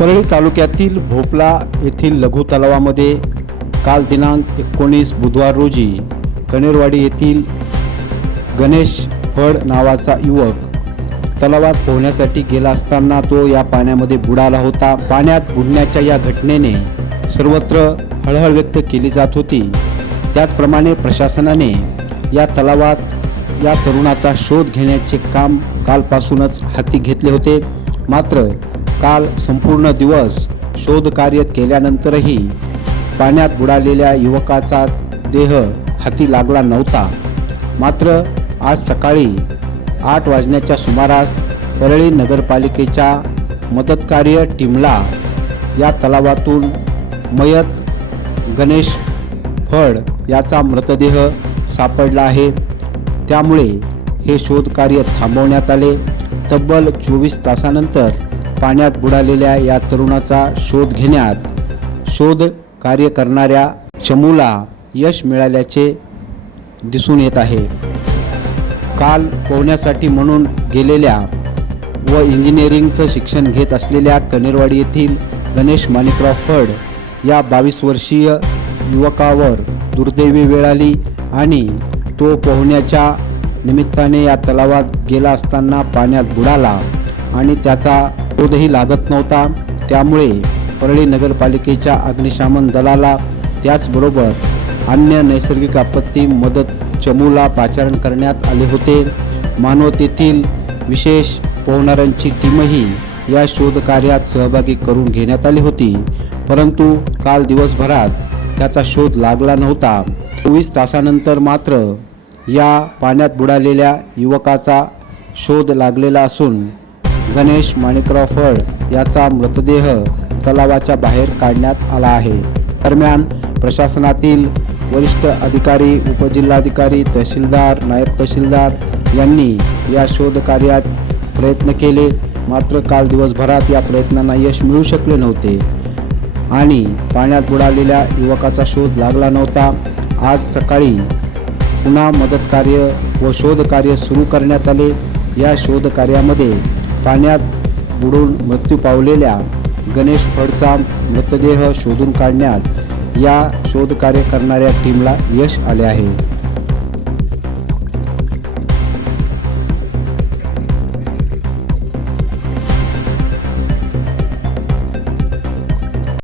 परळी तालुक्यातील भोपला येथील लघु तलावामध्ये काल दिनांक एकोणीस बुधवार रोजी कणेरवाडी येथील गणेश फड नावाचा युवक तलावात पोहण्यासाठी गेला असताना तो या पाण्यामध्ये बुडाला होता. पाण्यात बुडण्याच्या या घटनेने सर्वत्र हळहळ व्यक्त केली जात होती. त्याचप्रमाणे प्रशासनाने या तलावात या तरुणाचा शोध घेण्याचे काम कालपासूनच हाती घेतले होते. मात्र काल संपूर्ण दिवस शोधकार्य केल्यानंतरही पाण्यात बुडालेल्या युवकाचा देह हाती लागला नव्हता. मात्र आज सकाळी आठ वाजण्याच्या सुमारास परळी नगरपालिकेच्या मदतकार्य टीमला या तलावातून मयत गणेश फड याचा मृतदेह सापडला आहे. त्यामुळे हे शोधकार्य थांबवण्यात आले. तब्बल चोवीस तासानंतर पाण्यात बुडालेल्या या तरुणाचा शोध घेण्यात शोध कार्य करणाऱ्या चमूला यश मिळाल्याचे दिसून येत आहे. काल पोहण्यासाठी म्हणून गेलेल्या व इंजिनिअरिंगचं शिक्षण घेत असलेल्या कनेरवाडी येथील गणेश माणिकराव फड या बावीस वर्षीय युवकावर दुर्दैवी वेळ आली आणि तो पोहण्याच्या निमित्ताने या तलावात गेला असताना पाण्यात बुडाला आणि त्याचा शोधही लागत नव्हता. त्यामुळे परळी नगरपालिकेच्या अग्निशमन दलाला त्याचबरोबर अन्य नैसर्गिक आपत्ती मदत चमूला पाचारण करण्यात आले होते. मानवतेतील विशेष पोहणाऱ्यांची टीमही या शोधकार्यात सहभागी करून घेण्यात आली होती. परंतु काल दिवसभरात त्याचा शोध लागला नव्हता. चोवीस तासानंतर मात्र या पाण्यात बुडालेल्या युवकाचा शोध लागलेला असून गणेश माणिकराव फळ याचा मृतदेह तलावाच्या बाहेर काढण्यात आला आहे. दरम्यान प्रशासनातील वरिष्ठ अधिकारी उपजिल्हाधिकारी तहसीलदार नायब तहसीलदार यांनी या शोधकार्यात प्रयत्न केले. मात्र काल दिवसभरात या प्रयत्नांना यश मिळू शकले नव्हते आणि पाण्यात बुडालेल्या युवकाचा शोध लागला नव्हता. आज सकाळी पुन्हा मदत कार्य व शोध कार्य सुरू करण्यात आले. या शोध कार्यामध्ये पाण्यात बुडून मृत्यू पावलेल्या गणेश फडचा मृतदेह शोधून काढण्यात या शोधकार्य करणाऱ्या टीमला यश आले आहे.